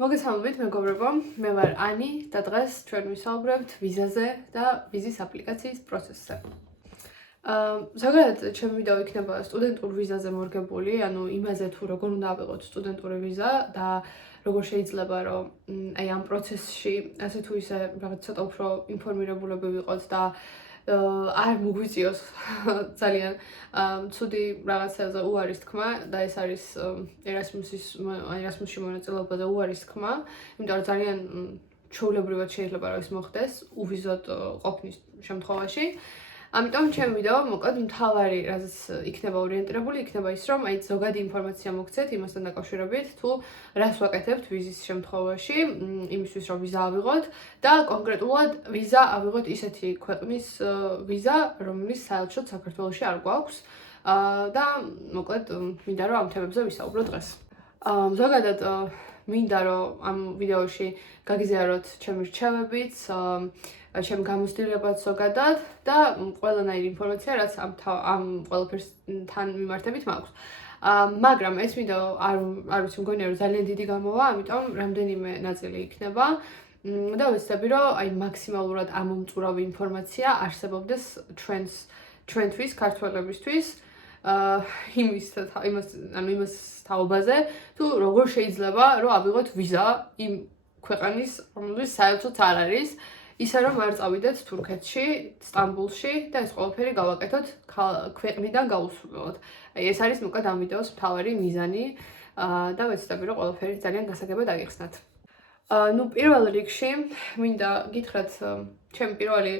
მოგესალმებით მეგობრებო, მე ვარ ანი და დღეს ჩვენ ვისაუბრებთ ვიზაზე და ვიზის აპლიკაციის პროცესზე. ზოგადად ჩემი ვიდეო იქნება სტუდენტურ ვიზაზე მორგებული, ანუ იმაზე თუ როგორ უნდა ავიღოთ სტუდენტური ვიზა და როგორ შეიძლება რომ აი ამ პროცესში ასე თუ ისე რაღაც ცოტა უფრო ინფორმირებულები ვიყოთ და არ მოგვიწიოს ძალიან ცუდი რაღაცაზე უარის თქმა და ეს არის ერასმუსში მონაწილეობაზე უარის თქმა, იმიტომ რომ ძალიან ჩვეულებრივად შეიძლება რომ ეს მოხდეს უვიზოდ ყოფნის შემთხვევაში. ამიტომ ჩემი ვიდეო მოკლედ მთავარი რაზეც იქნება ორიენტირებული, იქნება ის რომ აი ზოგადი ინფორმაცია მოგცეთ იმასთან დაკავშირებით, თუ რას ვაკეთებთ ვიზის შემთხვევაში, იმისთვის რომ ვიზა ავიღოთ და კონკრეტულად ვიზა ავიღოთ ისეთი ქვეყნის ვიზა, რომლის საელჩოდ საქართველოში არ გვაქვს და მოკლედ მინდა რომ ამ თემებზე ვისაუბრო დღეს. ზოგადად მინდა რომ ამ ვიდეოში გაგიზიაროთ ჩემი რჩევებიც, ჩემ გამოცდილებაც ზოგადად და ყველანაირი ინფორმაცია, რაც ამ ყველაფერსთან მიმართებით მაქვს. მაგრამ ეს ვიდეო არ ვიცი, მგონია რომ ძალიან დიდი გამოვა, ამიტომ რამდენიმე ნაწილი იქნება და ვეცდები რომ აი მაქსიმალურად ამომწურავი ინფორმაცია არსებობდეს ჩვენთვის, ქართველებისთვის, იმას თაობაზე, თუ როგორ შეიძლება რომ ავიღოთ ვიზა იმ ქვეყნის, რომლის საელჩოც არ არის, ისე რომ არ წავიდეთ თურქეთში, სტამბულში და ეს ყველაფერი გავაკეთოთ ქვეყნიდან გაუსვლელად. აი ეს არის მოკლედ ამ ვიდეოს მთავარი მიზანი და ვეცდები რომ ყველაფერი ძალიან გასაგებად აღიხსნათ. პირველ რიგში მინდა გითხრათ ჩემი პირველი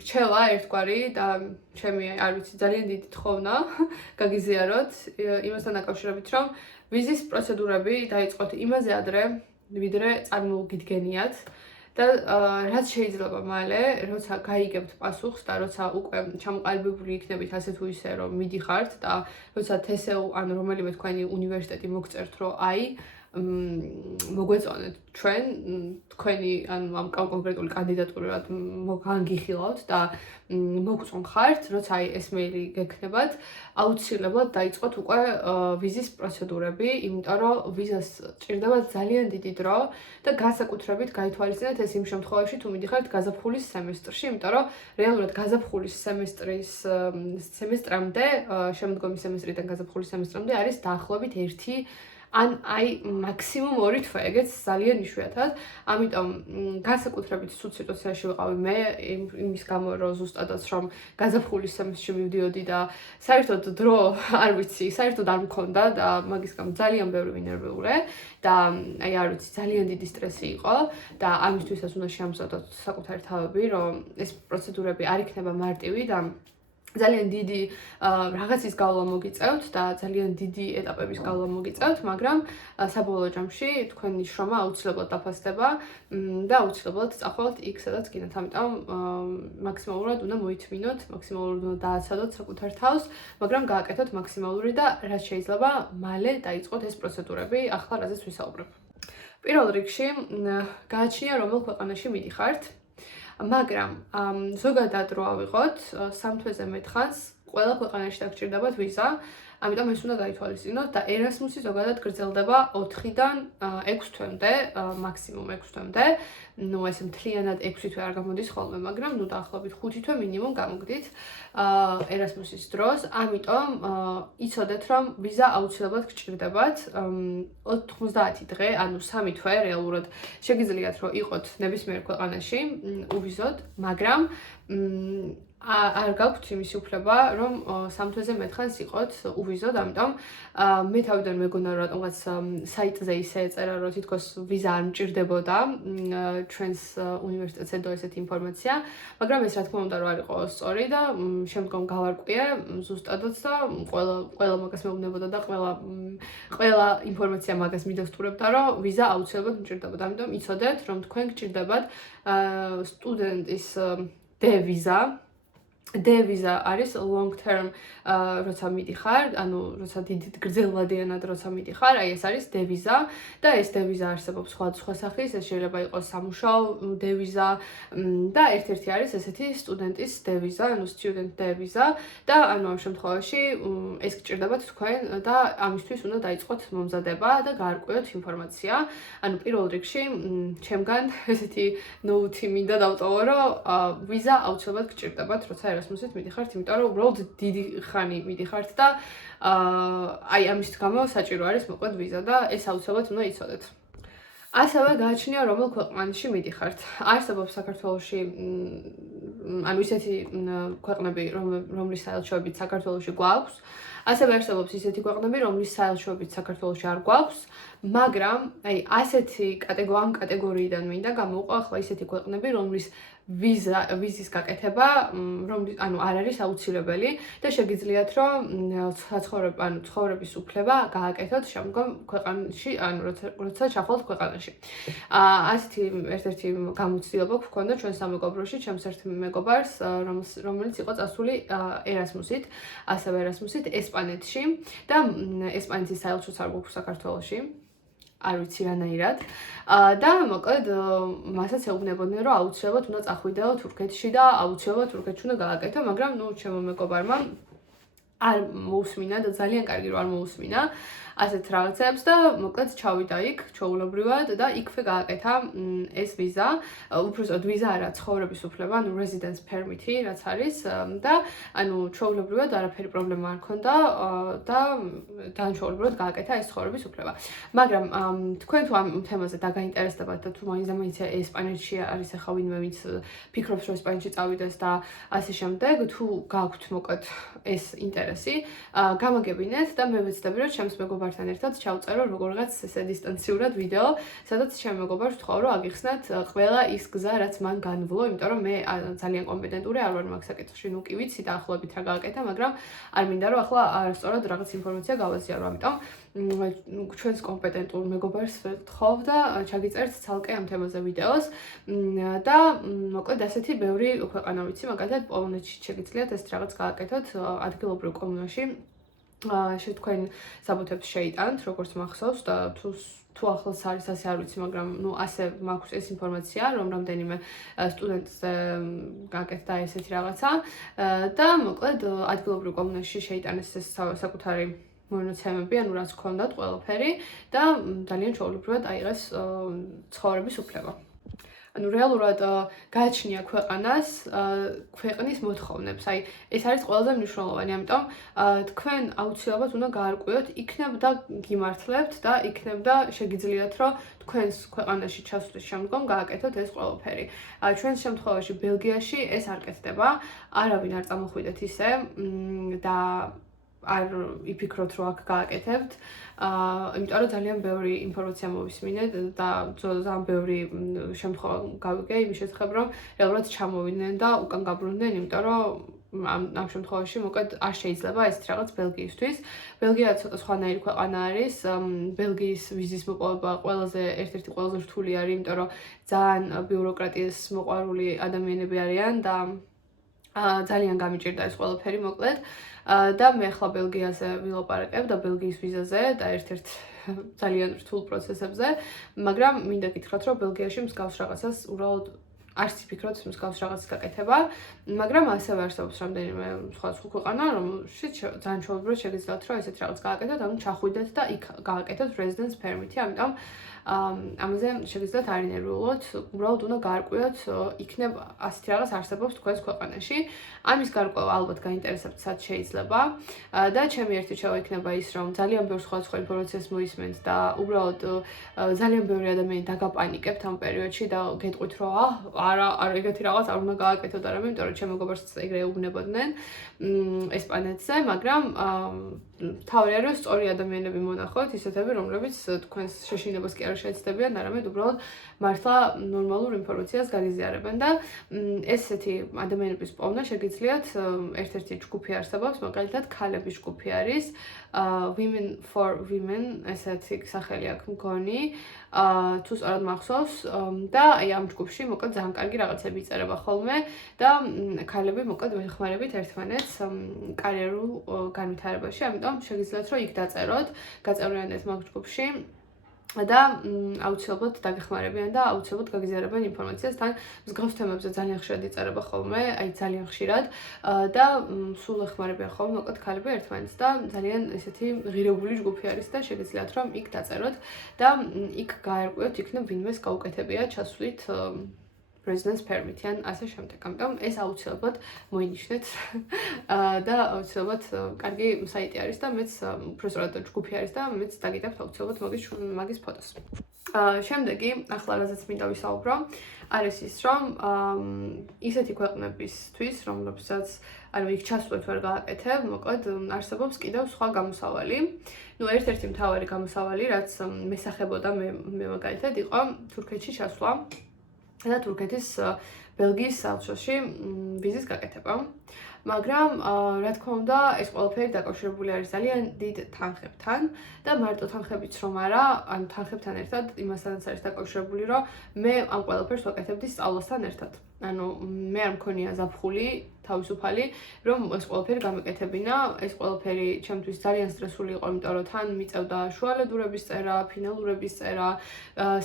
რჩევა ერთგვარი და ჩემი არ ვიცი ძალიან დიდი თხოვნა გაგიზიაროთ იმასთან დაკავშირებით, რომ ვიზის პროცედურები დაიწყოთ იმაზე ადრე, ვიდრე წარმოგიდგენიათ. და რაც შეიძლება მალე, როცა გაიგებთ პასუხს და როცა უკვე ჩამოყალიბებული იქნებით ასე თუ ისე რომ მიდიხართ და როცა TSU ან რომელიმე თქვენი უნივერსიტეტი მოგწერთ რომ აი მოგვეწონეთ ჩვენ თქვენი ან ამ კონკრეტული კანდიდატურად მოგანგიხილავთ და მოგწონხართ, როცა აი ეს მეილი გექნებათ, აუცილებლად დაიწყოთ უკვე ვიზის პროცედურები, იმიტომ რომ ვიზას ჭირდება ძალიან დიდი დრო და განსაკუთრებით გაითვალისწინეთ ეს იმ შემთხვევაში, თუ მიდიხართ გაზაფხულის სემესტრში, იმიტომ რომ რეალურად გაზაფხულის სემესტრამდე, შემდგომი სემესტრიდან გაზაფხულის სემესტრამდე არის დაახლოებით 1 ან აი მაქსიმუმ 2 თვე, ეგეც ძალიან იშვიათად. ამიტომ განსაკუთრებით ცუდ სიტუაციაში ვიყავი მე იმის გამო, რომ ზუსტადაც რომ გაზაფხულის სემესტრში მივდიოდი და საერთოდ დრო არ ვიცი, საერთოდ არ მქონდა და მაგის გამო ძალიან ბევრი ვინერვიულე და აი არ ვიცი, ძალიან დიდი სტრესი იყო და ამისთვისაც უნდა შეამზადოთ საკუთარი თავები, რომ ეს პროცედურები არ იქნება მარტივი და ძალიან დიდი რაღაცის გავლა მოგიწევთ და ძალიან დიდი ეტაპების გავლა მოგიწევთ, მაგრამ საბოლოო ჯამში თქვენი შრომა აუცილებლად დაფასდება და აუცილებლად წახვალთ იქ, სადაც გინდათ. ამიტომ მაქსიმალურად უნდა მოითმინოთ, მაქსიმალურად უნდა დააცადოთ საკუთარ თავს, მაგრამ გააკეთოთ მაქსიმალური და რაც შეიძლება მალე დაიწყოთ ეს პროცედურები, ახლა რაზეც ვისაუბრებ. პირველ რიგში გააჩნია რომელ ქვეყანაში მიდიხართ. მაგრამ ზოგადად რო ავიღოთ, 3 თვეზე მეტხანს ყველა ქვეყანაში დაგჭირდებათ ვიზა, ამიტომ ეს უნდა გაითვალისწინოთ და ერასმუსი ზოგადად გრძელდება 4-დან 6 თვემდე, მაქსიმუმ 6 თვემდე. ნუ ეს მთლიანად 6 თვე არ გამოდის ხოლმე, მაგრამ ნუ დაახლოებით 5 თვე მინიმუმ გამოგდით ერასმუსის დროს, ამიტომ იცოდეთ რომ ვიზა აუცილებლად გჭირდებათ 90 დღე, ანუ 3 თვე რეალურად შეგიძლიათ რომ იყოთ ნებისმიერ ქვეყანაში უვიზოდ, მაგრამ არ გაქვთ იმის უფლება, რომ 3 თვეზე მეტხანს იყოთ უვიზოდ, ამიტომ მე თავიდან მეგონა რომ რატომღაც საიტზე ისე ეწერა, რომ თითქოს ვიზა არ მჭირდებოდა ჩვენს უნივერსიტეტს ედო ესეთი ინფორმაცია, მაგრამ ეს რა თქმა უნდა რომ არ იყო სწორი და შემდგომ გავარკვიე ზუსტადაც და ყველა მაგას მეუბნებოდა და ყველა ინფორმაცია მაგას მიდასტურებდა, რომ ვიზა აუცილებლად მჭირდებოდა. ამიტომ იცოდეთ, რომ თქვენ გჭირდებათ სტუდენტის D ვიზა. D-visa არის long term როცა მიდიხარ, ანუ როცა დიდ გრძელვადიანად როცა მიდიხარ, აი ეს არის D-visa და ეს D-visa არსებობს სხვა სახის, ეს შეიძლება იყოს სამუშაო D-visa და ერთ-ერთი არის ესეთი სტუდენტის D-visa, ანუ student D-visa და ანუ ამ შემთხვევაში ეს გჭირდებათ თქვენ და ამისთვის უნდა დაიწყოთ მომზადება და გაარკვიოთ ინფორმაცია. ანუ პირველ რიგში ჩემგან ესეთი ნოუთი მინდა დავტოვო, რომ ვიზა აუცილებლად გჭირდებათ, როცა Erasmus-ით მიდიხართ, იმიტომ რომ უბრალოდ დიდი ხანი მიდიხართ და აი ამის გამო საჭირო არის მოკლედ ვიზა და ეს აუცილებლად უნდა იცოდეთ. ასევე გააჩნია რომელ ქვეყანაში მიდიხართ. არსებობს საქართველოში ანუ ისეთი ქვეყნები, რომლის საელჩოებით საქართველოში გვაქვს. ასევე არსებობს ისეთი ქვეყნები, რომლის საელჩოებით საქართველოში არ გვაქვს, მაგრამ აი ასეთი კატეგორიიდან მინდა გამოვყვა ახლა ისეთი ქვეყნები, რომლის ვიზის გაკეთება, ანუ არ არის აუცილებელი და შეგიძლიათ რომ ცხოვრების უფლება გააკეთოთ შემდგომ ქვეყანაში, ანუ როცა ჩახვალთ ქვეყანაში. ასეთი ერთ-ერთი გამოცდილება გვქონდა ჩვენ სამეგობროში, ჩემს ერთ მეგობარს, რომელიც იყო წასული Erasmus-ით, ასევე Erasmus-ით ესპანეთში და ესპანეთის საელჩოც არ გვაქვს საქართველოში. არ ვიცი რანაირად და მოკლედ მასაც ეუბნებოდნენ რომ აუცილებლად უნდა წახვიდეო თურქეთში და აუცილებლად თურქეთში უნდა გააკეთო, მაგრამ ჩემო მეგობარმა არ მოусმინა და ძალიან კარგი რომ არ მოусმინა ასეთ რაღაცებს და მოკლედ ჩავიდა იქ ჩვეულებრივად და იქვე გააკეთა ეს ვიზა, უბრალოდ ვიზა არა, ცხოვრების უფლება, ანუ residence permit-ი რაც არის და ანუ ჩვეულებრივად არაფერი პრობლემა არ ქონდა და ჩვეულებრივად გააკეთა ეს ცხოვრების უფლება. მაგრამ თქვენ თუ ამ თემაზე დაგაინტერესდებათ და თუ მაინც ესპანეთში არის ახლა ვინმე ვინც ფიქრობს რომ ესპანეთში წავიდეს და ასე შემდეგ, თუ გაქვთ მოკლედ ეს ინტერესი, გამაგებინეთ და მე ვეცდები რომ ჩემს მეგობართან ერთად ჩავწერო როგორღაც ესე დისტანციურად ვიდეო, სადაც ჩემ მეგობარს ვთხოვ რომ აგიხსნათ ყველა ის გზა, რაც მან განვლო, იმიტომ რომ მე ძალიან კომპეტენტური არ ვარ მაგ საკითხში, ნუ კი ვიცი დაახლოებით რა გააკეთა, მაგრამ არ მინდა რომ ახლა არასწორად რაღაც ინფორმაცია გავაზიარო, ამიტომ ჩვენს კომპეტენტურ მეგობარს ვთხოვ და ჩაგიწერთ ცალკე ამ თემაზე ვიდეოს და მოკლედ ასეთი ბევრი ქვეყანა ვიცი, მაგალითად პოლონეთში შეგიძლიათ ეს რაღაც გააკეთოთ ადგილობრივ კომუნაში. თქვენ საბუთებს შეიტანთ, როგორც მახსოვს და თუ ახლაც არის ასე არ ვიცი, მაგრამ ნუ ასე მაქვს ეს ინფორმაცია, რომ რამდენიმე სტუდენტს გააკეთა ესეთი რაღაცა და მოკლედ ადგილობრივ კომუნაში შეიტანეს ეს საკუთარი მონაცემები, ანუ რაც გქონდათ ყველაფერი და ძალიან ჩვეულებრივად აიღეს ცხოვრების უფლება. ანუ რეალურად გააჩნია ქვეყნის მოთხოვნებს. აი ეს არის ყველაზე მნიშვნელოვანი, ამიტომ თქვენ აუცილებლად უნდა გაარკვიოთ, იქნებ და გიმართლებთ და იქნებ და შეგიძლიათ რომ თქვენს ქვეყანაში ჩასვლის შემდგომ გააკეთოთ ეს ყველაფერი. ჩვენს შემთხვევაში ბელგიაში ეს არ კეთდება, არავინ არ წამოხვიდეთ ისე და არ იფიქროთ რომ აქ გააკეთებთ. იმიტომ რომ ძალიან ბევრი ინფორმაცია მოვისმინეთ და ძალიან ბევრი შემთხვევა გავიგე იმის შესახებ, რომ რეალურად ჩამოვიდნენ და უკან გაბრუნდნენ, იმიტომ რომ ამ შემთხვევაში მოკლედ არ შეიძლება ეს რაღაც ბელგიისთვის. ბელგია ცოტა სხვანაირი ქვეყანა არის. ბელგიის ვიზის მოპოვება ერთ-ერთი ყველაზე რთული არის, იმიტომ რომ ძალიან ბიუროკრატიის მოყვარული ადამიანები არიან და ძალიან გამიჭირდა ეს ყველაფერი მოკლედ. და მე ახლა ბელგიაზე ვილაპარაკებ და ბელგიის ვიზაზე და ერთ-ერთ ძალიან რთულ პროცესებზე, მაგრამ მინდა გითხრათ, რომ ბელგიაში მსგავს რაღაცას უბრალოდ არც იფიქროთ მსგავს რაღაცის გაკეთება, მაგრამ ასევე არსებობს რამდენიმე სხვა ქვეყანა, რომელშიც ძალიან ჩვეულებრივად შეგიძლიათ რომ ესეთ რაღაც გააკეთოთ, ანუ ჩახვიდეთ და იქ გააკეთოთ residence permit-ი, ამიტომ ამაზე შეგიძლიათ არ ინერვიულოთ, უბრალოდ უნდა გაარკვიოთ, იქნებ ასეთი რაღაც არსებობს თქვენს ქვეყანაში. ამის გარკვევა ალბათ გაინტერესებთ სად შეიძლება და ჩემი ერთი რჩევა იქნება ის, რომ ძალიან ბევრ სხვა ინფორმაციას მოისმენთ და უბრალოდ ძალიან ბევრი ადამიანი დაგაპანიკებთ ამ პერიოდში და გეტყვით რომ არა ეგეთი რაღაც არ უნდა გააკეთოთ არა, იმიტომ რომ ჩემ მეგობარს ეგრე ეუბნებოდნენ ესპანეთზე, მაგრამ თავი არის სწორი ადამიანები მონახოთ, ისეთები, რომლებიც თქვენს შეშინებას კი არ შეეცდებიან, არამედ უბრალოდ მართლა ნორმალურ ინფორმაციას გაგიზიარებენ და ესეთი ადამიანების პოვნა შეგიძლიათ ერთ-ერთი ჯგუფი არსებობს, მაგალითად ქალების ჯგუფი არის Women for Women, ესეთი სახელი აქვს მგონი, თუ სწორად მახსოვს და აი ამ ჯგუფში მოკლედ ძალიან კარგი რაღაცები იწერება ხოლმე და ქალები მოკლედ ეხმარებით ერთმანეთს კარიერულ განვითარებაში, ამიტომ შეგიძლიათ რომ იქ დაწეროთ, გაწევრიანდეთ მაგ ჯგუფში და აუცილებლად დაგეხმარებიან და აუცილებლად გაგიზიარებენ ინფორმაციას თან მსგავს თემებზე ძალიან ხშირად იწერება ხოლმე, აი ძალიან ხშირად და სულ ეხმარებიან ხოლმე მოკლედ ქალები ერთმანეთს და ძალიან ესეთი ღირებული ჯგუფი არის და შეგიძლიათ რომ იქ დაწეროთ და იქ გაერკვიოთ იქნებ ვინმეს გაუკეთებია ჩასვლით residence permit ან ასე შემდეგ. ამიტომ ეს აუცილებლად მოინიშნეთ და აუცილებლად კარგი საიტი არის და მეც უფრო სწორად ჯგუფი არის და მეც დაგიდებთ აუცილებლად მაგის ფოტოს. შემდეგი, ახლა რაზეც მინდა ვისაუბრო, არის ის, რომ ისეთი ქვეყნებისთვის, რომლებსაც ანუ იქ ჩასვლით ვერ გააკეთებ, მოკლედ არსებობს კიდევ სხვა გამოსავალი. ნუ ერთ-ერთი მთავარი გამოსავალი, რაც მესახებოდა მე მაგალითად იყო თურქეთში ჩასვლა. და თურქეთის ბელგიის საელჩოში ვიზის გაკეთება. მაგრამ რა თქმა უნდა, ეს ყველაფერი დაკავშირებული არის ძალიან დიდ თანხებთან და მარტო თანხებიც რომ არა, ანუ თანხებთან ერთად იმასთანაც არის დაკავშირებული, რომ მე ამ ყველაფერს ვაკეთებდი სწავლასთან ერთად. ანუ მე არ მქონია ზაფხული, თავისუფალი, რომ ეს ყველაფერი გამეკეთებინა, ეს ყველაფერი ჩემთვის ძალიან სტრესული იყო, იმიტომ რომ თან მიწევდა შუალედურების წერა, ფინალურების წერა,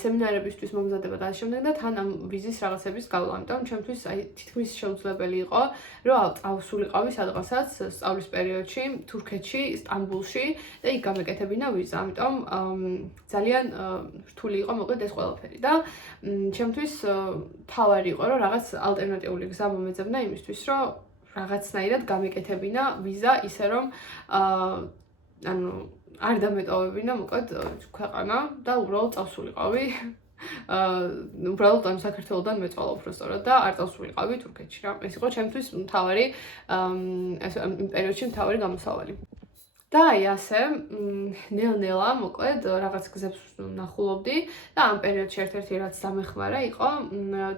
სემინარებისთვის მომზადება და ამ შემდეგ და თან ამ ვიზის რაღაცების გავლა. ამიტომ ჩემთვის აი თითქმის შეუძლებელი იყო, რომ ავსულიყავი სადღაცაც სწავლის პერიოდში, თურქეთში, სტამბულში და იქ გამეკეთებინა ვიზა. ამიტომ ძალიან რთული იყო მოკლედ ეს ყველაფერი და ჩემთვის თავარი იყო, რომ რაღაც ალტერნატიული გზა მომეძებნა იმისთვის, რომ რაღაცნაირად გამეკეთებინა ვიზა ისე რომ ანუ არ დამეტოვებინა მოკლედ ქვეყანა და უბრალოდ წავსულიყავი უბრალოდ ამ საქართველოდან მეწვალა უფრო სწორად და არ წავსულიყავი თურქეთში რა. ეს იყო ჩემთვის მთავარი ეს ამ პერიოდში მთავარი გამოსავალი. და აი ასე ნელ-ნელა მოკლედ რაღაც გზებს ნახულობდი და ამ პერიოდში ერთ-ერთი რაც დამეხმარა იყო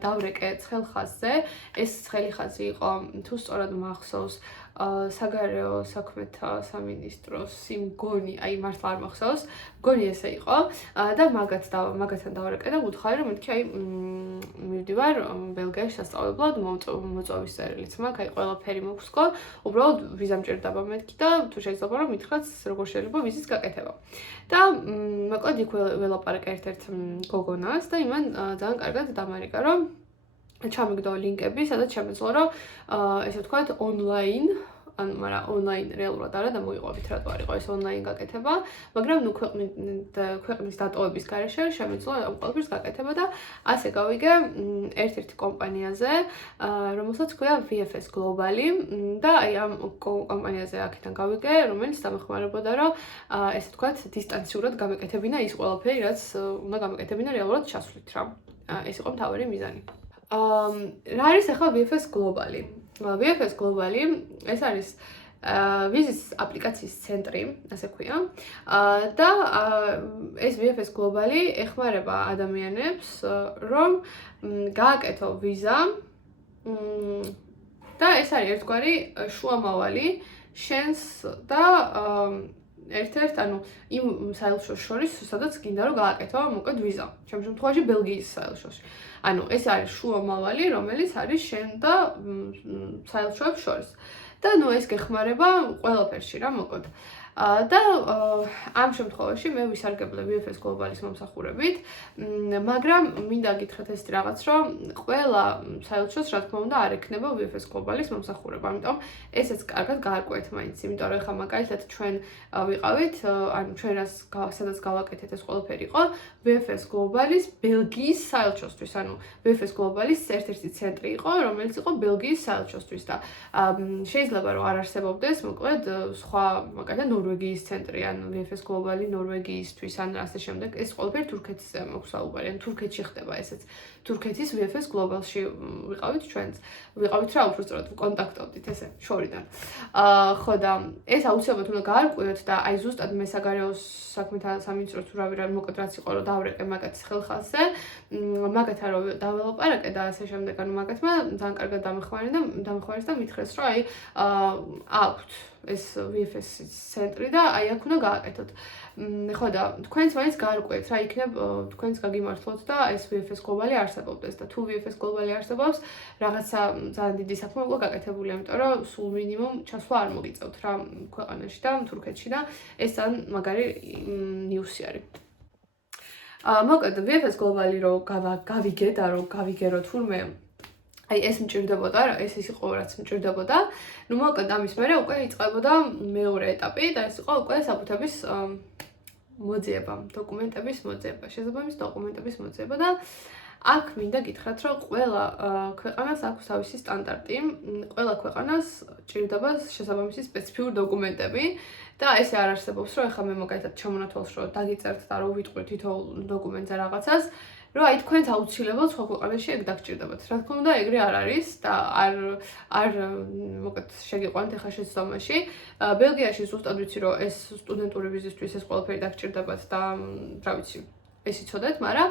დავრეკე ცხელ ხაზზე. ეს ცხელი ხაზი იყო თუ სწორად მახსოვს საგარეო საქმეთა სამინისტროს მგონი, აი მართლა არ მახსოვს, მგონი ესე იყო და მაგათთან დავარეკე და ვუთხარი რომ მეთქი აი მივდივარ ბელგიაში სასწავლებლად, მოწვევის წერილიც მაქვს, აი ყველაფერი მოგვსკო, უბრალოდ ვიზა მჭირდება მეთქი და თუ შეიძლება რომ მითხრათ როგორ შეიძლება ვიზის გაკეთება. და მოკლედ იქ ველაპარაკე ერთ-ერთ გოგონას და იმან ძალიან კარგად დამარეკა რომ ჩამიგდო ლინკები, სადაც შემეძლო რომ ესე ვთქვათ ონლაინ ანუ მაგრამ ონლაინ რეალურად არა და მოიყვებით რატო არ იყო ეს ონლაინ გაკეთება, მაგრამ ნუ ქვეყნის დატოვების გარეშე შემეძლო ამ ყველაფერს გაკეთება და ასე გავიგე ერთ-ერთი კომპანიაზე, რომელსაც ქვია VFS Global-ი და აი ამ კომპანიაზე აქედან გავიგე, რომელიც დამეხმარებოდა რომ ესე ვთქვათ დისტანციურად გამეკეთებინა ის ყველაფერი, რაც უნდა გამეკეთებინა რეალურად ჩასვლით რა. ეს იყო მთავარი მიზანი. რა არის ახლა VFS Global-ი? VFS Global-ი ეს არის ვიზის აპლიკაციის ცენტრი, ასე ქვია. და ეს VFS Global-ი ეხმარება ადამიანებს, რომ გააკეთო ვიზა და ეს არის ერთგვარი შუამავალი შენს და ერთ-ერთ ანუ იმ საელჩოს შორის, სადაც გინდა რომ გააკეთო მოკლედ ვიზა. ჩემ შემთხვევაში ბელგიის საელჩოში. ანუ ეს არის შუამავალი, რომელიც არის შენ და საელჩოებს შორის. და ნუ ეს გეხმარება ყველაფერში რა მოკლედ. და ამ შემთხვევაში მე ვისარგებლე VFS Global-ის მომსახურებით, მაგრამ მინდა გითხრათ ეს რაღაც, რომ ყველა საელჩოს რა თქმა უნდა არ ექნება VFS Global-ის მომსახურება, ამიტომ ესეც კარგად გაარკვევთ მაინც, იმიტომ რომ ეხლა მაგალითად ჩვენ ვიყავით, ანუ ჩვენ სადაც გავაკეთეთ ეს ყველაფერი იყო VFS Global-ის ბელგიის საელჩოსთვის, ანუ VFS Global-ის ერთ-ერთი ცენტრი იყო, რომელიც იყო ბელგიის საელჩოსთვის და შეიძლება რომ არ არსებობდეს, მოკლედ სხვა მაგალითად ნორვეგიის ცენტრი ან VFS Global-ი ნორვეგიისთვის ან ასე შემდეგ. ეს ყველაფერი თურქეთზე მოგსაუბარი, ან თურქეთში ხდება ესეც. თურქეთის VFS Global-ში ვიყავით ჩვენც. ვიყავით რა უფრო სწორად კონტაქტობდით ესე შორიდან. ხო და ეს აუცილებლად უნდა გაარკვიოთ და აი ზუსტად მე საგარეო საქმეთა სამინისტროს თუ რა მოკლედ რაც იყო რომ დავრეკე მაგათის ხელხალზე, მაგათთან რომ დაველაპარაკე და ასე შემდეგ, ანუ მაგათმა ძალიან კარგად დამეხმარეს და მითხრეს, რომ აი აქვთ ეს VFS-ის ცენტრი და აი აქ უნდა გააკეთოთ. ხო და თქვენს მაინც გაარკვიეთ რა იქნებ თქვენს გაგიმართლოთ და ეს VFS Global-ი არსებობდეს და თუ VFS Global-ი არსებობს, რაღაცა ძალიან დიდი საქმე უკვე გაკეთებული, ამიტომ რომ სულ მინიმუმ ჩასვლა არ მოგიწევთ რა ქვეყანაში და თურქეთში და ეს ძალიან მაგარი ნიუსი არის. მოკლედ VFS Global-ი რო გავიგე და რო გავიგერო თურმე აი ეს მჭირდებოდა, ეს იყო რაც მჭირდებოდა. ნუ მოკლედ ამის მერე უკვე იწყებოდა მეორე ეტაპი და ეს იყო უკვე საბუთების მოძიება, დოკუმენტების მოძიება, შესაბამის დოკუმენტების მოძიება და აქ მინდა გითხრათ, რომ ყველა ქვეყანას აქვს თავისი სტანდარტი, ყველა ქვეყანას ჭირდება შესაბამისი სპეციფიური დოკუმენტები და ესე არ არსებობს, რომ ეხლა მე მაგალითად ჩამონათვალს, რომ დაგიწერთ და რომ ვიტყვი თითოეულ დოკუმენტზე რაღაცას, რომ აი თქვენს აუცილებლად სხვა ქვეყანაში ეგ დაგჭირდებათ. რა თქმა უნდა, ეგრე არ არის და არ მოკლედ შეგიყვანთ ეხლა შეცდომაში. ბელგიაში ზუსტად ვიცი, რომ ეს სტუდენტური ვიზისთვის ეს ყველაფერი დაგჭირდებათ და რა ვიცი, ეს იცოდეთ, მაგრამ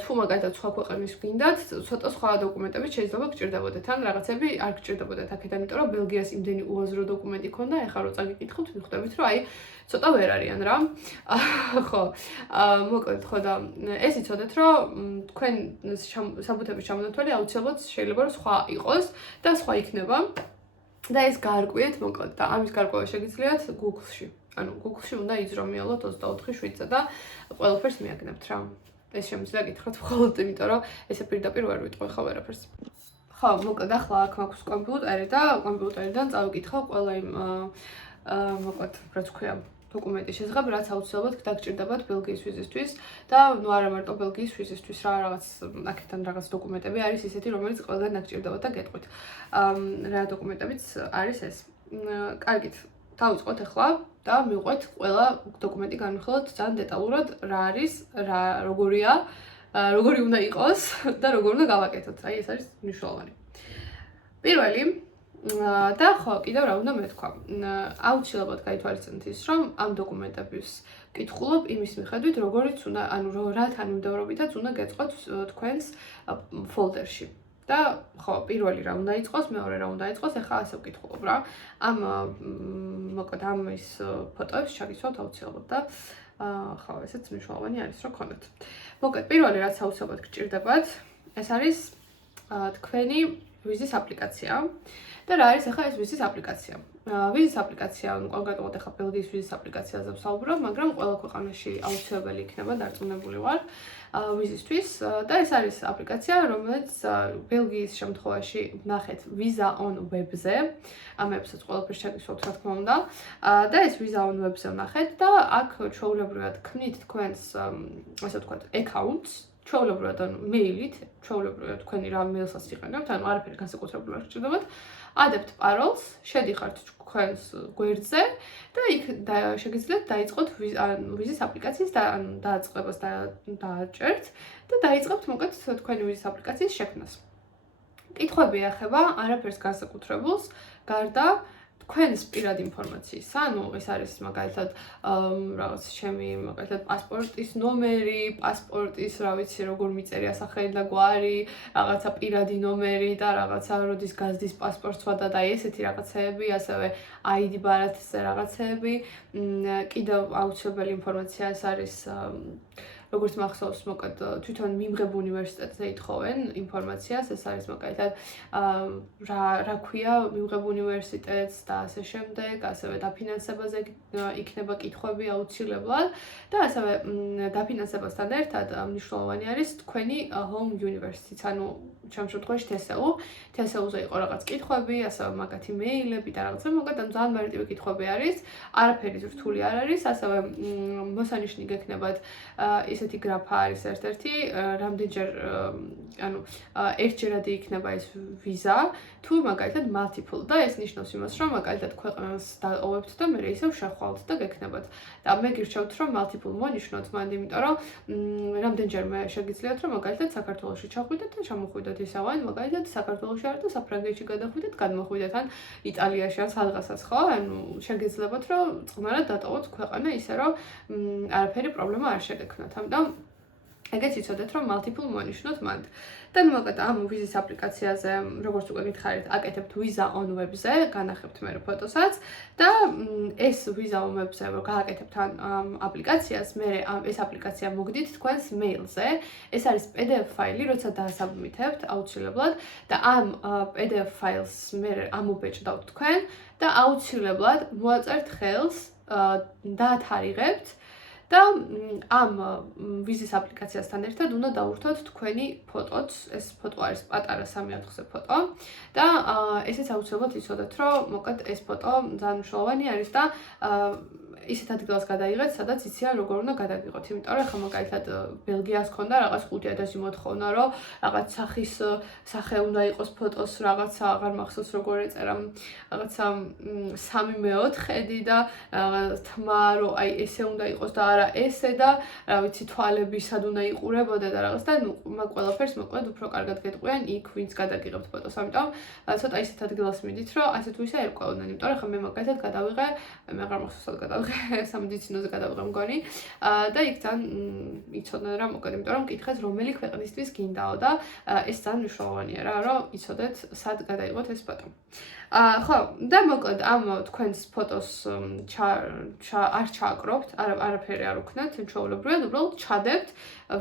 თუ მაგალითად სხვა ქვეყნის გინდათ, ცოტა სხვა დოკუმენტები შეიძლება გჭირდებოდეთ, ან რაღაცები არ გჭირდებოდეთ აქედან, იმიტომ რომ ბელგიას იმდენი უაზრო დოკუმენტი ქონდა, ეხლა რო წაგიკითხოთ, მიხვდებით, რომ აი ცოტა ვერ არიან რა. ხო, მოკლედ ხო და ეს იცოდეთ, რომ თქვენ საბუთების ჩამონათვალი აუცილებლად შეიძლება რომ სხვა იყოს და სხვა იქნება და ეს გაარკვიეთ მოკლედ და ამის გარკვევა შეგიძლიათ Google-ში. ანუ Google-ში უნდა იზრომიალოთ 24/7-ზე და ყველაფერს მიაგნებთ რა. ეს შემიძლია გითხრათ მხოლოდ იმიტომ, რომ ესე პირდაპირ ვერ ვიტყვი ხო ვერაფერს. ხო, მოკლედ ახლა აქ მაქვს კომპიუტერი და კომპიუტერიდან წავიკითხავ ყველა იმ მოკლედ რაც ქვია დოკუმენტის შესახებ, რაც აუცილებლად დაგჭირდებათ ბელგიის ვიზისთვის და ნუ არა მარტო ბელგიის ვიზისთვის რა რაღაც აქედან რაღაც დოკუმენტები არის ისეთი, რომელიც ყველგან დაგჭირდებათ და გეტყვით. რა დოკუმენტებიც არის ეს. კარგით, დავიწყოთ ახლა და მივყვეთ ყველა დოკუმენტი განვიხილოთ ძალიან დეტალურად რა არის, როგორია, როგორი უნდა იყოს და როგორ უნდა გავაკეთოთ. აი ეს არის მნიშვნელოვანი. პირველი და ხო, კიდევ რა უნდა მეთქვა. აუცილებლად გაითვალისწინეთ ის, რომ ამ დოკუმენტების კითხულობ იმის მიხედვით, როგორიც უნდა, ანუ რა თანმიმდევრობითაც უნდა გეწყოთ თქვენს ფოლდერში. და ხო, პირველი რა უნდა იყოს, მეორე რა უნდა იყოს, ახლა ასე ვკითხულობ რა. ამ მოკლედ ამის ფოტოებს ჩაგიცვალთ აუცილებლად და ხო, ესეც მნიშვნელოვანი არის, რომ გქონდეთ. მოკლედ, პირველი რაც აუცილებლად გჭირდებათ, ეს არის თქვენი ვიზის აპლიკაცია. და რა არის ახლა ეს ვიზის აპლიკაცია? ვიზის აპლიკაცია, ну კონკრეტულად ახლა ბელგიის ვიზის აპლიკაციაზე ვსაუბრობ, მაგრამ ყველა ქვეყანაში აუცილებელი იქნება, დარწმუნებული ვარ, ვიზისთვის და ეს არის აპლიკაცია, რომელიც ბელგიის შემთხვევაში ვნახეთ Visa on Web-ზე, ამებსაც ყველაფერს ჩაგისვავთ, რა თქმა უნდა, და ეს Visa on Web-ზე ვნახეთ და აქ ჩვეულებრივად ქმნით თქვენს, ასე ვთქვათ, accounts, ჩვეულებრივად ანუ მეილით, ჩვეულებრივად თქვენი რა მეილსაც იყენებთ, ანუ არაფერი განსაკუთრებული არ გჭირდებათ. ადებთ პაროლს, შედიხართ თქვენს გვერდზე და იქ შეგიძლიათ დაიწყოთ ვიზის აპლიკაციის დაწყებას დააჭერთ და დაიწყებთ მოკლედ თქვენი ვიზის აპლიკაციის შექმნას. კითხვები ეხება არაფერს განსაკუთრებულს, გარდა თქვენს პირად ინფორმაციის. ანუ ეს არის მაგალითად რაღაც ჩემი მაგალითად პასპორტის ნომერი, პასპორტის რა ვიცი როგორ მიწერია სახელი და გვარი, რაღაცა პირადი ნომერი და რაღაცა როდის გაზდის პასპორტს ვადა და ესეთი რაღაცეები, ასევე ID ბარათზე რაღაცეები. კიდევ აუცილებელი ინფორმაცია ეს არის როგორც მახსოვს, მოკლედ თვითონ მიმღებ უნივერსიტეტზე ითხოვენ ინფორმაციას, ეს არის მაგალითად რა ქვია მიმღებ უნივერსიტეტს და ასე შემდეგ, ასევე დაფინანსებაზე იქნება კითხვები აუცილებლად და ასევე დაფინანსებასთან ერთად მნიშვნელოვანი არის თქვენი home university-ც, ანუ ჩემ შემთხვევაში TSU-ზე იყო რაღაც კითხვები, ასევე მაგათი მეილები და რაღაცა, მოკლედ ძალიან მარტივი კითხვები არის, არაფერი რთული არ არის, ასევე მოსანიშნი გექნებათ ისეთი გრაფა არის ერთ-ერთი, რამდენჯერ ანუ ერთჯერადი იქნება ეს ვიზა, თუ მაგალითად multiple და ეს ნიშნავს იმას, რომ მაგალითად ქვეყანას დაყოვებთ და მე ისევ შეხვალთ და გექნებათ. და მე გირჩევთ, რომ multiple მონიშნოთ მანდ, იმიტომ რომ რამდენჯერმე შეგიძლიათ, რომ მაგალითად საქართველოში ჩახვიდეთ და ჩამოხვიდეთ ისევ, ან მაგალითად საქართველოში არ და საფრანგეთში გადახვიდეთ, გადმოხვიდეთ, ან იტალიაში ან სადღაცაც, ხო? ანუ შეგეძლებათ, რომ წყნარად დატოვოთ ქვეყანა ისე, რომ არაფერი პრობლემა არ შეგექმნათ. ამიტომ ეგეც იცოდეთ, რომ multiple მონიშნოთ მანდ. და მოკლედ ამ ვიზის აპლიკაციაზე, როგორც უკვე გითხარით, აკეთებთ Visa on Web-ზე, განახებთ მე ფოტოსაც და ეს Visa on Web-ზე რო გააკეთებთ ამ აპლიკაციას, მე ეს აპლიკაცია მოგდით თქვენს მეილზე. ეს არის PDF ფაილი, როცა დაასაბმითებთ აუცილებლად და ამ PDF ფაილს მე ამობეჭდავთ თქვენ და აუცილებლად მოაწერთ ხელს დაათარიღებთ და ამ ვიზის აპლიკაციასთან ერთად უნდა დაურთოთ თქვენი ფოტოც, ეს ფოტო არის პატარა 3/4-ზე ფოტო და ესეც აუცილებლად იცოდეთ, რომ მოკლედ ეს ფოტო ძალიან მნიშვნელოვანი არის და ისეთ ადგილას გადაიღეთ, სადაც იციან როგორ უნდა გადაგიღოთ, იმიტომ რომ ახლა მაგალითად ბელგიას ქონდა რაღაც 5,000 მოთხოვნა, რომ რაღაც სახის სახე უნდა იყოს ფოტოს, რაღაცა აღარ მახსოვს როგორ ეწერა, რაღაცა 3/4 და თმა რომ აი ესე უნდა იყოს და არა ესე და რა ვიცი თვალები სად უნდა იყურებოდა და რაღაც და ნუ მაგ ყველაფერს მოკლედ უფრო კარგად გეტყვიან იქ ვინც გადაგიღებთ ფოტოს. ამიტომ ცოტა ისეთ ადგილას მიდით, რომ ასე თუ ისე ერკვევდნენ, იმიტომ რომ ხა მე მაგალითად გადავიღე, მე აღარ მახსოვს სად გადავიღე სამედიცინოზე გადავიღე მგონი და იქ ძალიან იცოდნენ რა მოკლედ, იმიტომ რომ მკითხეს რომელი ქვეყნისთვის გინდაო და ეს ძალიან მნიშვნელოვანია რა, რომ იცოდეთ სად გადაიღოთ ეს ფოტო. ხო, და მოკლედ ამ თქვენს ფოტოს არ ჩააკრობთ, არაფერი არ უქნათ, ჩვეულებრივად, უბრალოდ ჩადებთ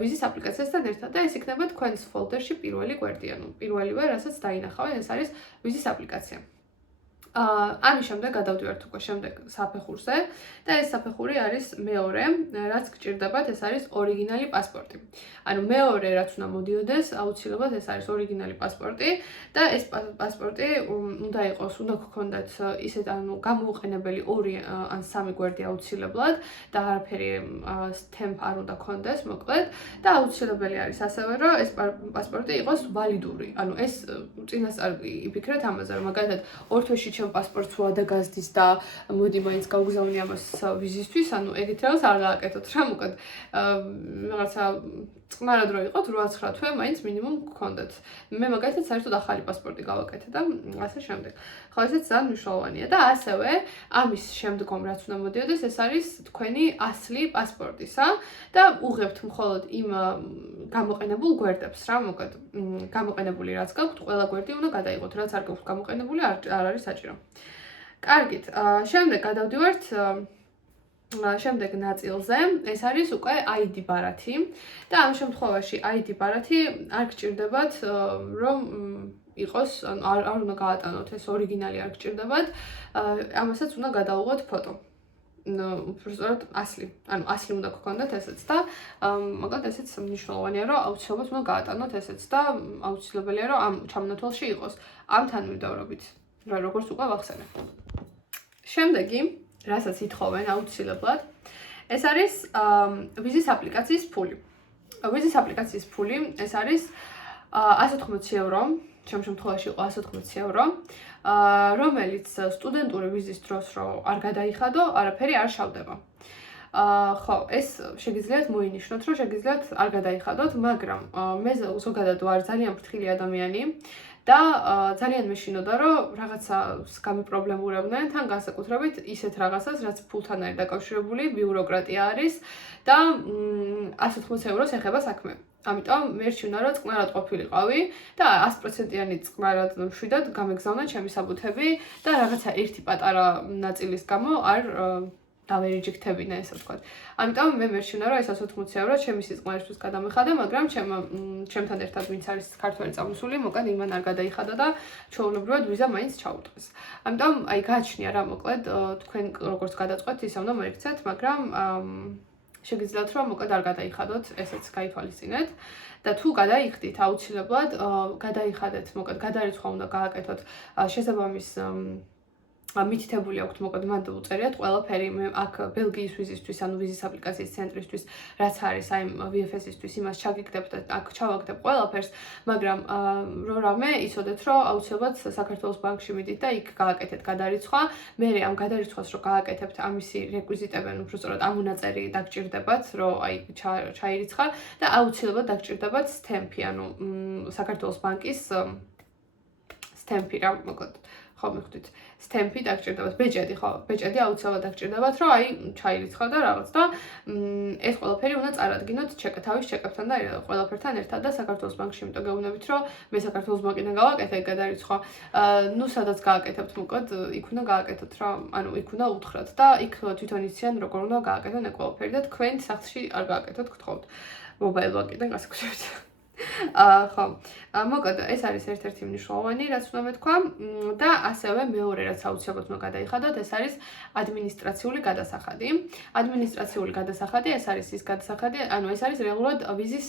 ვიზის აპლიკაციასთან ერთად და ეს იქნება თქვენს ფოლდერში პირველი გვერდი, ანუ პირველივე, რასაც დაინახავენ, ეს არის ვიზის აპლიკაცია. ამის შემდეგ გადავდივართ უკვე შემდეგ საფეხურზე და ეს საფეხური არის მეორე, რაც გჭირდებათ, ეს არის ორიგინალი პასპორტი. ანუ მეორე რაც უნდა მოდიოდეს, აუცილებლად ეს არის ორიგინალი პასპორტი და ეს პასპორტი უნდა იყოს, უნდა გქონდეთ ისეთ ანუ გამოუყენებელი 2 ან 3 გვერდი აუცილებლად და არაფერი stamp არ უნდა გქონდეს, მოკლედ და აუცილებელი არის ასევე, რომ ეს პასპორტი იყოს ვალიდური. ანუ ეს წინასწარ იფიქრეთ ამაზე, რომ მაგალითად ორ თვეში პასპორტს ვადაგაზდის და მოდი მაინც გავგზავნი ამას ვიზისთვის, ანუ ეგეთ რაღაც არ გააკეთოთ რა, მოკლედ რაღაცა წყნარად რო იყოს 8-9 თვე მაინც მინიმუმ გქონდეთ. მე მაგალითად საერთოდ ახალი პასპორტი გავაკეთე და ასე შემდეგ. ხო, ესეც ძალიან მნიშვნელოვანია და ასევე ამის შემდგომ რაც უნდა მოდიოდეს, ეს არის თქვენი ასლი პასპორტისა და უღებთ მხოლოდ იმ გამოყენებულ გვერდებს რა, მოკლედ გამოყენებული რაც გაქვთ, ყველა გვერდი უნდა გადაიღოთ, რაც არ გაქვთ გამოყენებული არ არის საჭირო. კარგით, შემდეგ გადავდივართ შემდეგ ნაწილზე, ეს არის უკვე ID ბარათი და ამ შემთხვევაში ID ბარათი არ გჭირდებათ, რომ იყოს, არ უნდა გაატანოთ ეს ორიგინალი არ გჭირდებათ, ამასაც უნდა გადაუღოთ ფოტო. უბრალოდ ასლი, ანუ ასლი უნდა გქონდეთ ესეც და მოკლედ ესეც მნიშვნელოვანია, რომ აუცილებლად უნდა გაატანოთ ესეც და აუცილებელია, რომ ამ ჩამონათვალში იყოს ამ თანმიმდევრობით, როგორც უკვე ვახსენე. შემდეგი, რასაც ითხოვენ აუცილებლად, ეს არის ვიზის აპლიკაციის ფული. ვიზის აპლიკაციის ფული ეს არის 180 евро, ჩემ შემთხვევაში იყო 180 евро, რომელიც სტუდენტური ვიზის დროს რო არ გადაიხადო, არაფერი არ შავდება. ხო, ეს შეგიძლიათ მოინიშნოთ, რომ შეგიძლიათ არ გადაიხადოთ, მაგრამ მე ზოგადად ვარ ძალიან ფრთხილი ადამიანი და ძალიან მეშინოდა, რომ რაღაცას გამიპრობლემურებდნენ, თან განსაკუთრებით ისეთ რაღაცას, რაც ფულთან არის დაკავშირებული, ბიუროკრატია არის და 180 ევროს ეხება საქმე. ამიტომ მე რჩივნა, რომ წყნარად ყოფილიყავი და 100%-იანი წყნარად მშვიდად გამეგზავნა ჩემი საბუთები და რაღაცა ერთი პატარა ნაწილის გამო არ დავერიჯექტებინა, ესე ვთქვათ. ამიტომ მე მერჩივნა, რომ ეს 180 евро ჩემი სიწყნარისთვის გადამეხადა, მაგრამ ჩემთან ერთად ვინც არის ქართველი წამოსული, მოკლედ იმან არ გადაიხადა და ჩვეულებრივად ვიზა მაინც ჩაუტყეს. ამიტომ აი გააჩნია რა, მოკლედ თქვენ როგორც გადაწყვეტთ, ისე უნდა მოიქცეთ, მაგრამ შეგიძლიათ რომ მოკლედ არ გადაიხადოთ, ესეც გაითვალისწინეთ და თუ გადაიხდით, აუცილებლად გადაიხადეთ, მოკლედ გადარიცხვა უნდა გააკეთოთ შესაბამის მითითებული აქვთ, მოკლედ მან უწერიათ ყველაფერი მე აქ ბელგიის ვიზისთვის, ანუ ვიზის აპლიკაციის ცენტრისთვის, რაც არის აი VFS-ისთვის, იმას ჩაგიგდებთ და აქ ჩავაგდებ ყველაფერს, მაგრამ რო რამე იცოდეთ, რომ აუცილებლად საქართველოს ბანკში მიდით და იქ გააკეთეთ გადარიცხვა, მე ამ გადარიცხვას რო გააკეთებთ, ამისი რეკვიზიტები, უბრალოდ ამ მონაწერი დაგჭირდებათ, რომ აი ჩაირიცხა და აუცილებლად დაგჭირდებათ სტემპი, ანუ საქართველოს ბანკის სტემპი რა, მოკლედ ხო მივხვდით. სტემპი დაგჭირდებათ, ბეჭედი, ხო, ბეჭედი აუცილებლად დაგჭირდებათ, რომ აი ჩაირიცხა და რაღაც და ეს ყველაფერი უნდა წარადგინოთ თავის ჩეკებთან და ყველაფერთან ერთად და საქართველოს ბანკში იმიტომ გეუბნებით, რომ მე საქართველოს ბანკიდან გავაკეთე გადარიცხვა. ნუ სადაც გააკეთებთ მოკლედ, იქ უნდა გააკეთოთ რა, ანუ იქ უნდა უთხრათ და იქ თვითონ იციან როგორ უნდა გააკეთონ ეს ყველაფერი და თქვენ სახლში არ გააკეთოთ, გთხოვთ. მობაილ ბანკიდან გასაგებთ. ხო, მოკლედ ეს არის ერთ-ერთი მნიშვნელოვანი, რაც უნდა მეთქვა და ასევე მეორე რაც აუცილებლად უნდა გადაიხადოთ, ეს არის ადმინისტრაციული გადასახადი. ადმინისტრაციული გადასახადი, ეს არის ის გადასახადი, ანუ ეს არის რეალურად ვიზის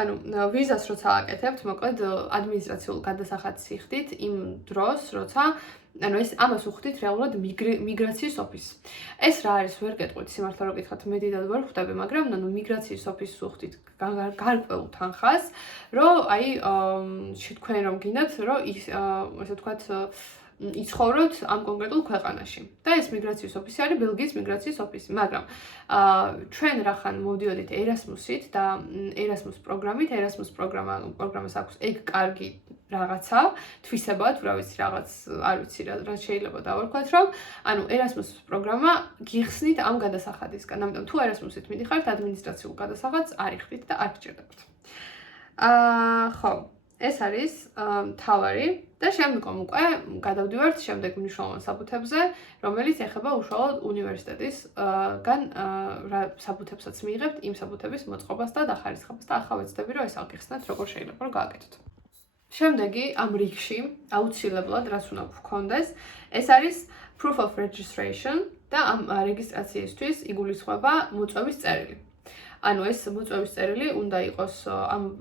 ანუ ვიზას როცა აკეთებთ, მოკლედ ადმინისტრაციულ გადასახადს იხდით იმ დროს, როცა ანუ ეს ამას უხდით რეალურად მიგრაციის ოფისს. ეს რა არის, ვერ გეტყვით, სიმართლე რომ გითხრათ, მე დიდად ვერ ხვდები, მაგრამ ანუ მიგრაციის ოფისს უხდით გარკვეულ თანხას, რომ აი თქვენ რომ გინდათ, რომ ესე ვთქვათ იცხოვროთ ამ კონკრეტულ ქვეყანაში. და ეს მიგრაციის ოფისი არის ბელგიის მიგრაციის ოფისი, მაგრამ ჩვენ რახან მოვდიოდით ერასმუსით და ერასმუს პროგრამით, ერასმუს პროგრამას აქვს ეგ კარგი რაღაცა, თვისებად, რა ვიცი, რაღაც, არ ვიცი რა შეიძლება დავარქვათ, რომ ანუ ერასმუს პროგრამა გიხსნით ამ გადასახადისგან. ამიტომ თუ ერასმუსით მიდიხართ, ადმინისტრაციულ გადასახადს არ იხდით და არ გჭირდებათ. ხო, ეს არის მთავარი და შემდგომ უკვე გადავდივართ შემდეგ მნიშვნელოვან საბუთებზე, რომელიც ეხება უშუალოდ უნივერსიტეტისგან რა საბუთებსაც მიიღებთ, იმ საბუთების მოწყობას და დახარისხებას და ახლა ვეცდები, რომ ეს აღიხსნათ, როგორ შეიძლება რომ გააკეთოთ. შემდეგი ამ რიგში აუცილებლად რაც უნდა გქონდეს, ეს არის proof of registration და ამ რეგისტრაციისთვის იგულისხმება მოწვევის წერილი. ანუ ეს მოწვევის წერილი უნდა იყოს,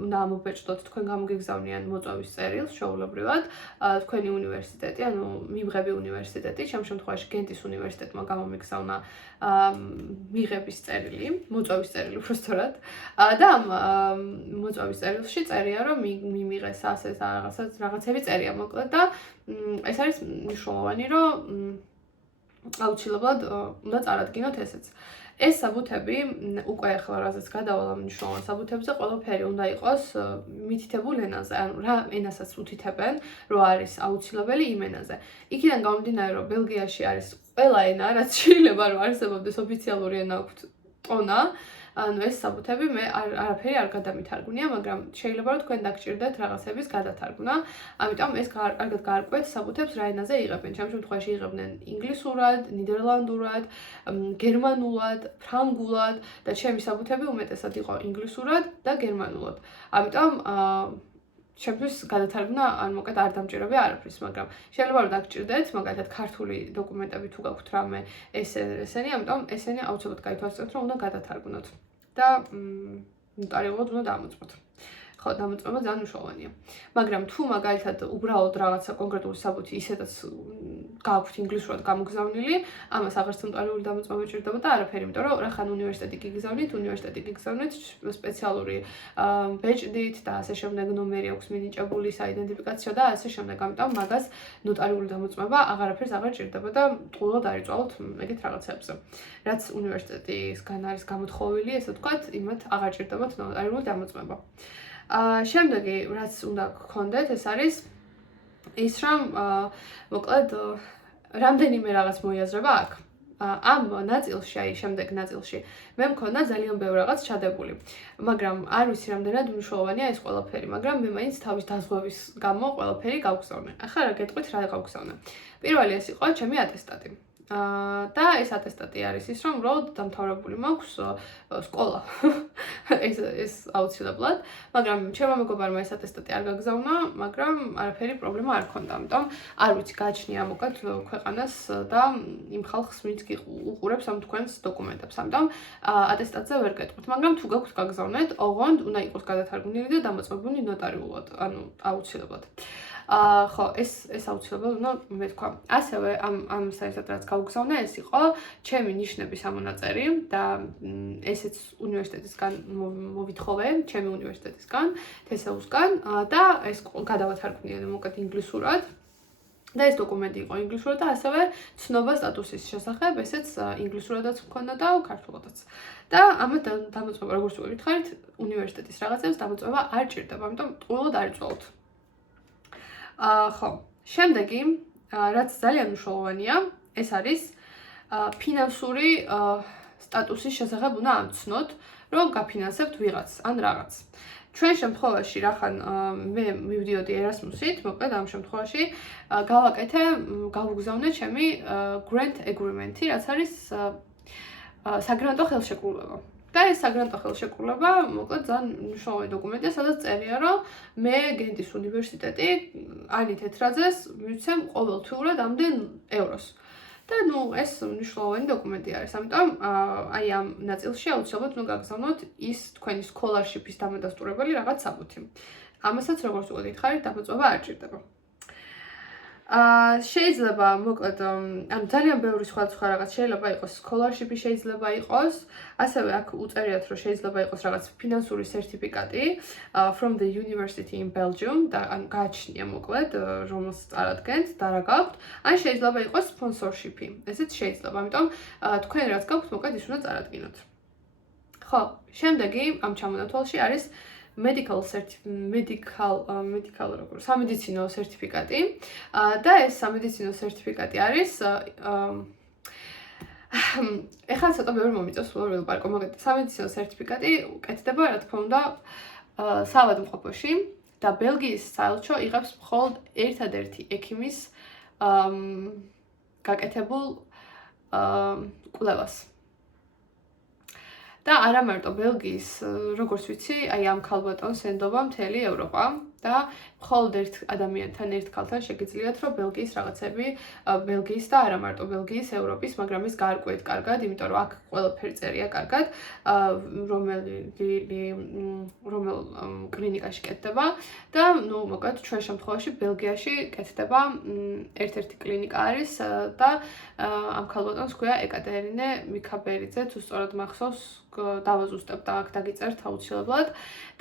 უნდა ამობეჭდოთ თქვენ გამოგეგზავნიან მოწვევის წერილს შეულებრივად, თქვენი უნივერსიტეტი, ანუ მიღები უნივერსიტეტი, შემ შემთხვევაში გენტის უნივერსიტეტმა გამომიგზავნა მიღების წერილი, მოწვევის წერილი უბრალოდ და ამ მოწვევის წერილში წერია, რომ მიმიღეს ასე რაღაცები წერია მოკლედ და ეს არის მნიშვნელოვანი, რომ აუცილებლად უნდა წარადგინოთ ესეც. ეს საბუთები უკვე ახლა რაზეც გადავალ მნიშვნელოვან საბუთებზე, ყველაფერი უნდა იყოს მითითებულ ენაზე, ანუ რა ენასაც უთითებენ, რო არის აუცილებელი იმ ენაზე. იქიდან გამომდინარე, რომ ბელგიაში არის ყველა ენა, რაც შეიძლება რომ არსებობდეს ოფიციალური ენა აქვთ ტონა, ანუ ეს საბუთები მე არაფერი არ გადამითარგმნია, მაგრამ შეიძლება რომ თქვენ დაგჭირდეთ რაღაცების გადათარგმნა. ამიტომ ეს კარგად გაარკვეთ საბუთებს რა ენაზე იღებენ. ჩემ შემთხვევაში იღებდნენ ინგლისურად, ნიდერლანდურად, გერმანულად, ფრანგულად და ჩემი საბუთები უმეტესად იყო ინგლისურად და გერმანულად. ამიტომ ჩემთვის გადათარგმნა ან მოკეთ არ დამჭირებია არაფრის, მაგრამ შეიძლება რომ დაგჭირდეთ, მაგალითად ქართული დოკუმენტები თუ გაქვთ რამე ესენი, ამიტომ ესენი აუცილებლად გაითვალისწინოთ, რომ უნდა გადათარგმნოთ და ნოტარიულად უნდა დამოწმოთ. ხო, დამოწმება ძალიან მნიშვნელოვანია. მაგრამ თუ მაგალითად უბრალოდ რაღაცა კონკრეტული საბუთი ისედაც გაქვთ ინგლისურად გამოგზავნილი, ამას აღარც ნოტარიული დამოწმება ჭირდება და არაფერი, იმიტომ რომ რახან უნივერსიტეტი გიგზავნით, სპეციალური ბეჭდით და ასე შემდეგ ნომერი აქვს მინიჭებული, საიდენტიფიკაციო და ასე შემდეგ. ამიტომ მაგას ნოტარიული დამოწმება აღარაფერს აღარ ჭირდება და ტყუილად არ იწვალოთ ეგეთ რაღაცებზე. რაც უნივერსიტეტისგან არის გამოთხოვილი, ესე ვთქვათ, იმათ აღარ ჭირდებათ ნოტარიული დამოწმება. შემდეგი, რაც უნდა გქონდეთ, ეს არის ის, რომ მოკლედ რამდენიმე რაღაც მოიაზრება აქ. ამ ნაწილში, აი შემდეგ ნაწილში, მე მქონდა ძალიან ბევრი რაღაც ჩადებული. მაგრამ არ ვიცი რამდენად მნიშვნელოვანია ეს ყველაფერი, მაგრამ მე მაინც თავის დაზღვევის გამო ყველაფერი გავგზავნე. ახლა რა გეტყვით, რა გავგზავნე? პირველი ეს იყო ჩემი ატესტატი. და ეს ატესტატი არის ის, რომ უბრალოდ დამთავრებული მაქვს სკოლა. ეს აუცილებლად, მაგრამ ჩემმა მეგობარმა ეს ატესტატი არ გაგზავნა, მაგრამ არაფერი პრობლემა არ ქონდა. ამიტომ არ ვიცი, გააჩნია მოკად ქვეყანას და იმ ხალხს, ვინც უყურებს ამ თქვენს დოკუმენტებს. ამიტომ ატესტატზე ვერ გეტყვით, მაგრამ თუ გაქვთ გაგზავნეთ, ოღონდ უნდა იყოს გადათარგმნილი და დამოწმებული ნოტარიულად, ანუ აუცილებლად. ხო, ეს აუცილებლად უნდა მეთქვა. ასევე ამ საერთოდ რაც გავგზავნე, ეს იყო ჩემი ნიშნების ამონაწერი და ესეც უნივერსიტეტისგან მოვითხოვე, ჩემი უნივერსიტეტისგან, TSU-სგან და ეს გადავათარგმნიე მოკეთ ინგლისურად. და ეს დოკუმენტი იყო ინგლისურად და ასევე ცნობა სტატუსის შესახებ, ესეც ინგლისურადაც მქონდა და ქართულადაც. და ამათ დამოწმება, როგორც ვითხარით, უნივერსიტეტის რაღაცებს დამოწმება არ ჭირდება, ამიტომ ტყუილად არ იწვალოთ. ხო, შემდეგი, რაც ძალიან მნიშვნელოვანია, ეს არის ფინანსური სტატუსის შესახებ უნდა ამცნოთ, რომ გაფინანსებთ ვიღაც ან რაღაც. ჩვენ შემთხვევაში, რახან მე მივდიოდი Erasmus-ით, მოკლედ ამ შემთხვევაში გავუგზავნე ჩემი grant agreement-ი, რაც არის საგრანტო ხელშეკრულება. და ეს საგრანტო ხელშეკრულება, მოკლედ ძალიან მნიშვნელოვანი დოკუმენტია, სადაც წერია, რომ მე გენტის უნივერსიტეტი ანი თეთრაძეს მივცემ ყოველთვიურად ამდენ ევროს. და ეს მნიშვნელოვანი დოკუმენტი არის. ამიტომ აი ამ ნაწილში აუცილებლად უნდა გაგზავნოთ ის თქვენი scholarship-ის დამადასტურებელი რაღაც საბუთი. ამასაც როგორც უკვე გითხარით, დაფუძნება არ ჭირდება. შეიძლება მოკლედ ძალიან ბევრი სხვა რაღაც შეიძლება იყოს scholarship-ი შეიძლება იყოს, ასევე აქ უწერიათ რომ შეიძლება იყოს რაღაც ფინანსური სერტიფიკატი from the university in Belgium და ან გააჩნია მოკლედ რომელსაც წარადგენთ და რა გაქვთ, ან შეიძლება იყოს sponsorship-ი. ესეც შეიძლება, ამიტომ თქვენ რაც გაქვთ, მოკლედ ის უნდა წარადგინოთ. ხო, შემდეგი ამ ჩამონათვალში არის სამედიცინო სერტიფიკატი და ეს სამედიცინო სერტიფიკატი არის ეხლა ცოტა ბევრი მომიწევს უბრალოდ პარკო მოგეთ სამედიცინო სერტიფიკატი უკეთდება რა თქმა უნდა საავადმყოფოში და ბელგიის საელჩო იღებს მხოლოდ ერთადერთი ექიმის გაკეთებულ კვლევას. და არა მარტო ბელგიის, როგორც ვიცი, აი ამ ქალბატონს ენდობა მთელი ევროპა და მხოლოდ ერთ ადამიანთან, ერთ ქალთან შეგიძლიათ, რომ ბელგიის რაღაცები, ბელგიის და არა მარტო ბელგიის, ევროპის, მაგრამ ის გაარკვიეთ კარგად, იმიტომ რომ აქ ყველაფერი წერია კარგად, რომელ კლინიკაში კეთდება და ნუ მოკლედ ჩვენ შემთხვევაში ბელგიაში კეთდება ერთ-ერთი კლინიკა არის და ამ ქალბატონს ქვია ეკატერინე მიქაბერიძე, თუ სწორად მახსოვს დავაზუსტებ და აქ დაგიწერთ აუცილებლად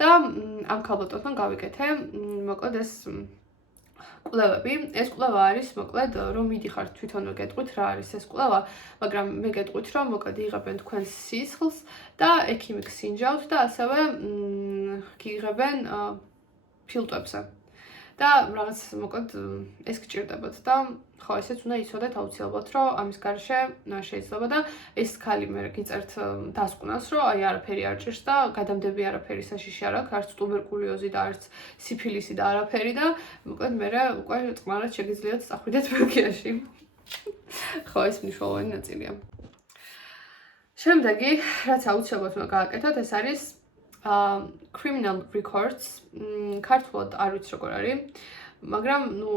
და ამ ქალბატონთან გავიკეთე მოკლედ ეს კვლევები. ეს კვლევა არის მოკლედ რომ მიდიხართ თვითონვე გეტყვით რა არის ეს კვლევა, მაგრამ მე გეტყვით რომ მოკლედ იღებენ თქვენს სისხლს და ექიმი გსინჯავთ და ასევე გიღებენ ფილტვებზე. და რაღაც მოკლედ ეს გჭირდებათ და ხო ესეც უნდა იცოდეთ აუცილებლად რომ ამის გარშე შეიძლება და ეს ქალი მე გიწერთ დასკვნას რომ აი არაფერი არ ჭირს და გადამდები არაფერი საშიში არ აქვს არც ტუბერკულოზი და არც სიფილისი და არაფერი და მოკლედ მე უკვე წყნარად შეგიძლიათ წახვიდეთ ბელგიაში. ხო ეს მნიშვნელოვანი ნაწილია. შემდეგი რაც აუცილებლად უნდა გააკეთოთ ეს არის criminal records ქართულად არ ვიცი როგორ არის, მაგრამ ნუ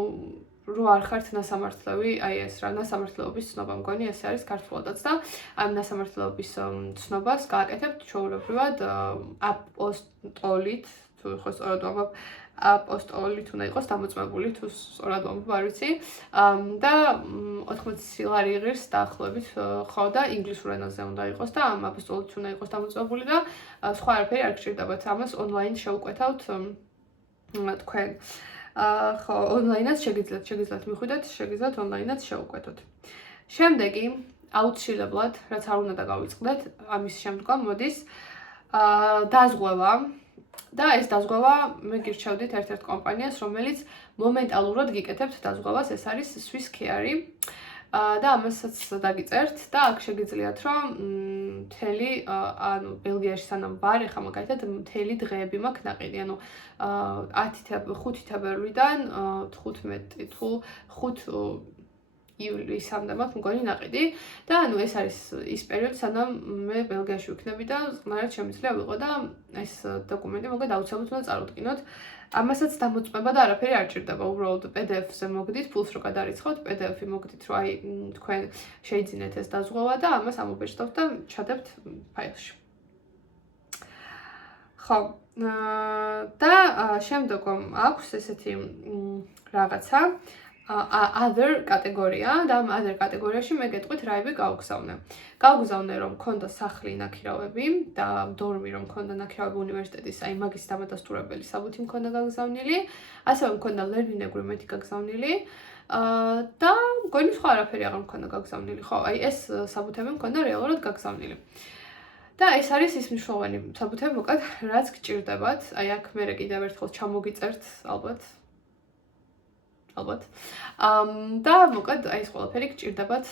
რო არ ხართ ნასამართლევი, აი ეს რა ნასამართლეობის ცნობა მგონი ეს არის ქართულადაც და ამ ნასამართლეობის ცნობას გააკეთებთ ჩვეულებრივად აპოსტოლით, თუ ხო სწორად ვამბობ, აპოსტოლით უნდა იყოს დამოწმებული, თუ სწორად ვამბობ, არ ვიცი. და 80 ლარი იღებს დაახლოებით, ხო და ინგლისურ ენაზე უნდა იყოს და ამ აპოსტოლით უნდა იყოს დამოწმებული და სხვა არაფერი არ გჭირდებათ. ამას ონლაინ შევუკვეთავთ თქვენ. ხო, ონლაინად შეგიძლიათ მიხვიდეთ, შეგიძლიათ ონლაინად შევუკვეთოთ. შემდეგი, აუცილებლად, რაც არ უნდა გავიწყდეთ, ამის შემდგომ მოდის დაზღვევა. და ეს დაზღვევა მე გირჩევდით ერთ-ერთ კომპანიას, რომელიც მომენტალურად გიკეთებთ დაზღვევას, ეს არის Swiss Care. და ამასაც დაგიწერთ და აქ შეგიძლიათ რომ მთელი ანუ ბელგიაში სანამ ვარ ახლა მაგალითად მთელი დღეები მაქვს ნაყიდი ანუ 5 თებერვლიდან 15 თუ 5 ივლისამდე მაქვს მგონი ნაყიდი და ანუ ეს არის ის პერიოდი სანამ მე ბელგიაში ვიქნები და მაგრამ შემიძლია ვიყო და ეს დოკუმენტი მოგეთ აუცილებლად უნდა წარუდგინოთ. ამასაც დამოწმება და არაფერი არ ჭირდება, უბრალოდ PDF-ზე მოგდით, ფულს რო გადარიცხოთ, PDF-ი მოგდით, რომ აი თქვენ შეიძინეთ ეს დაზღვევა და ამას ამობეჭდავთ და ჩადებთ ფაილში. ხო, და შემდეგ აქვს ესეთი რაღაცა other კატეგორია და ამ other კატეგორიაში მე გეტყვით რაები გავგზავნე. გავგზავნე რომ მქონდა სახლი ნაქირავები და დორმი რომ მქონდა ნაქირავები უნივერსიტეტის, აი მაგის დამადასტურებელი საბუთი მქონდა გაგზავნილი, ასევე მქონდა learning agreement გაგზავნილი და მგონი სხვა არაფერი აღარ მქონდა გაგზავნილი. ხო, აი ეს საბუთები მქონდა რეალურად გაგზავნილი. და ეს არის ის მნიშვნელოვანი საბუთები, მოკლედ რაც გჭირდებათ. აი აქ მე კიდევ ერთხელ ჩამოგიწერთ ალბათ ალბათ. და მოკლედ აი ეს ყველაფერი გჭირდებათ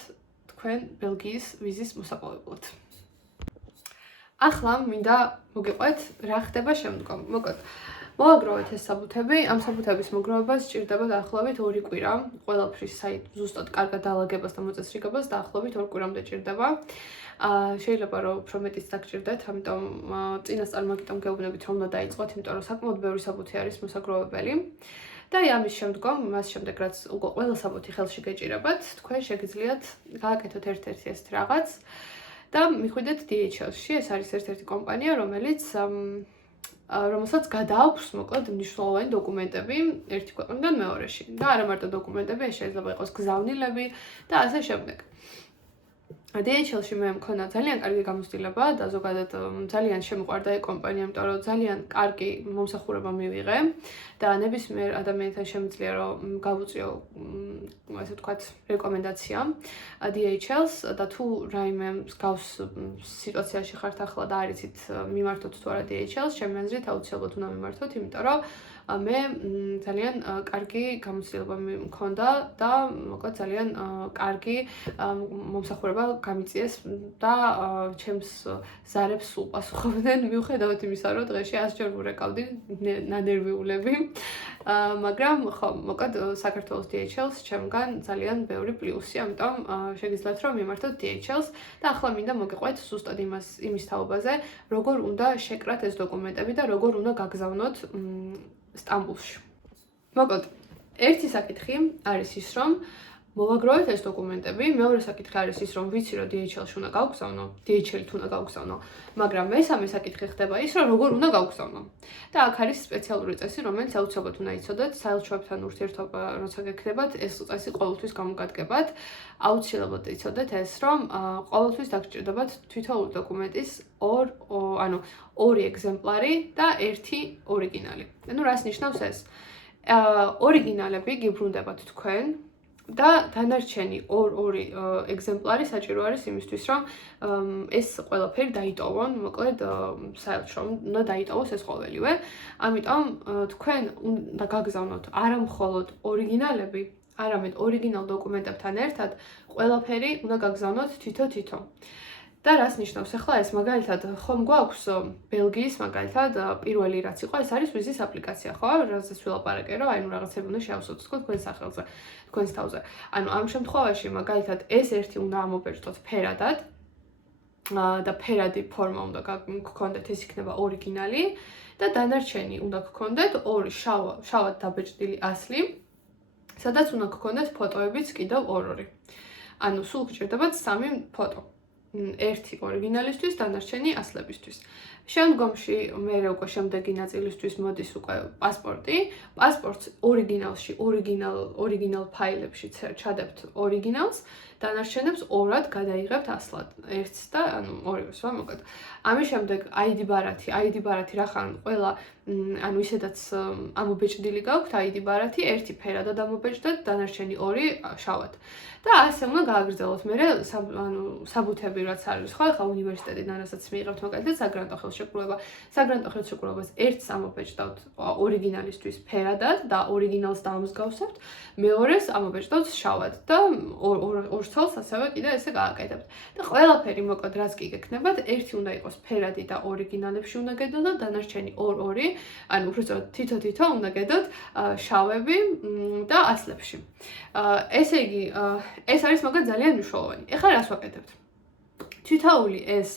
თქვენ ბელგიის ვიზის მოსაპოვებლად. ახლა მინდა მოგიყვეთ რა ხდება შემდგომ. მოკლედ მოვაგროვეთ ეს საბუთები. ამ საბუთების მოგროვებას სჭირდება დაახლოებით 2 კვირა. ყველაფრის ზუსტად კარგად დალაგებას და მოწესრიგებას დაახლოებით 2 კვირამდე ჭირდება. შეიძლება რომ უფრო მეტიც დაგჭირდეთ, ამიტომ წინასწარ მაგიტომ გეუბნებით რომ უნდა დაიწყოთ, იმიტომ რომ საკმაოდ ბევრი საბუთი არის მოსაგროვებელი. და ამის შემდგომ, მას შემდეგ რაც უკვე ყველა საბუთი ხელში გეჭირებათ, თქვენ შეგიძლიათ გააკეთოთ ერთ-ერთი ეს რაღაც და მიხვიდეთ DHL-ში. ეს არის ერთ-ერთი კომპანია, რომელსაც გადააქვს მოკლედ მნიშვნელოვანი დოკუმენტები ერთი ქვეყნიდან მეორეში. და არა მარტო დოკუმენტები, ეს შეიძლება იყოს გზავნილები და ასე შემდეგ. DHL-ში მე მქონა ძალიან კარგი გამოცდილება და ზოგადად ძალიან შემოყვარდა ეს კომპანია, იმიტომ რომ ძალიან კარგი მომსახურება მივიღე და ნებისმიერ ადამიანთან შემიძლია რომ გავუწიო ასე ვთქვათ რეკომენდაცია DHL-ს და თუ რაიმე მსგავს სიტუაციაში ხართ ახლა და არ იცით მიმართოთ თუ არა DHL-ს, ჩემი აზრით აუცილებლად უნდა მიმართოთ, იმიტომ რომ მე ძალიან კარგი გამოცდილება მქონდა და მოკლედ ძალიან კარგი მომსახურება გამიწიეს და ჩემს ზარებს უპასუხობდნენ მიუხედავად იმისა, რომ დღეში 100 ჯერ ვურეკავდი ნანერვიულები. მაგრამ ხო, მოკლედ საქართველოს DHL-ს ჩემგან ძალიან ბევრი პლუსი, ამიტომ შეგიძლიათ რომ მიმართოთ DHL-ს და ახლა მინდა მოგიყვეთ ზუსტად იმის თაობაზე, როგორ უნდა შეკრათ ეს დოკუმენტები და როგორ უნდა გაგზავნოთ სტამბულში. მოკლედ, ერთი საკითხი არის ის, რომ მოვაგროვეთ ეს დოკუმენტები, მეორე საკითხი არის ის, რომ ვიცი, რომ DHL-ში უნდა გავგზავნო, DHL-ით უნდა გავგზავნო, მაგრამ მესამე საკითხი ხდება ის, რომ როგორ უნდა გავგზავნო. და აქ არის სპეციალური წესი, რომელიც აუცილებლად უნდა იცოდეთ, საელჩოებთან ურთიერთობა როცა გექნებათ, ეს წესი ყოველთვის გამოგადგებათ. აუცილებლად იცოდეთ ეს, რომ ყოველთვის დაგჭირდებათ თითოეული დოკუმენტის ორი ეგზემპლარი და ერთი ორიგინალი. ანუ რას ნიშნავს ეს? ორიგინალები გიბრუნდებათ თქვენ და დანარჩენი ორი ეგზემპლარი საჭირო არის იმისთვის, რომ ეს ყველაფერი დაიტოვონ, მოკლედ საელჩომ უნდა დაიტოვოს ეს ყოველივე. ამიტომ თქვენ უნდა გაგზავნოთ არა მხოლოდ ორიგინალები, არამედ ორიგინალ დოკუმენტებთან ერთად ყველაფერი უნდა გაგზავნოთ თითო-თითო. და რას ნიშნავს ახლა ეს? მაგალითად, ხომ გვაქვს ბელგიის მაგალითად პირველი რაც იყო, ეს არის ვიზის აპლიკაცია, ხო? რაზეც ვილაპარაკე, რომ აი რაღაცები უნდა შევსოთ თქვენ სახელზე, თქვენს თავზე. ანუ ამ შემთხვევაში მაგალითად ეს ერთი უნდა ამობეჭდოთ ფერადად და ფერადი ფორმა უნდა გქონდეთ, ეს იქნება ორიგინალი და დანარჩენი უნდა გქონდეთ ორი შავად დაბეჭდილი ასლი, სადაც უნდა გქონდეთ ფოტოებიც კიდევ ორი. ანუ სულ გჭირდებათ 3 ფოტო. ერთი ორიგინალისთვის, დანარჩენი ასლებისთვის. შემდგომში მე უკვე შემდეგი ნაწილისთვის მოდის უკვე პასპორტი. პასპორტს ორიგინალში, ორიგინალ ფაილებში ჩადებთ ორიგინალს, დანარჩენებს ორად გადაიღებთ ასლად. ერთს და ანუ ორივეს, რა მოკლედ. ამის შემდეგ ID ბარათი რახან ყველა ანუ ისედაც ამობეჭდილი გაქვთ ID ბარათი, ერთი ფერადად ამობეჭდეთ, დანარჩენი ორი შავად. და ასე უნდა გააგრძელოთ. მე საბუთები რაც არის, ხო, ახლა უნივერსიტეტიდან რასაც მიიღებთ მაგალითად საგრანტო ხელშეკრულება. საგრანტო ხელშეკრულებას ერთს ამობეჭდავთ ორიგინალისთვის ფერადად და ორიგინალს დაამსგავსებთ, მეორეს ამობეჭდავთ შავად და ორ ცოლს ასევე კიდე ესე გააკეთებთ. და ყველაფერი მოკლედ რაც კი გექნებათ, ერთი უნდა იყოს ფერადი და ორიგინალებში უნდა გედოთ და დანარჩენი ორი, ანუ უბრალოდ თითო-თითო უნდა გედოთ შავები და ასლებში. ესე იგი, ეს არის მაგალითად ძალიან მნიშვნელოვანი. ეხლა რას ვაკეთებთ? თითოეული ეს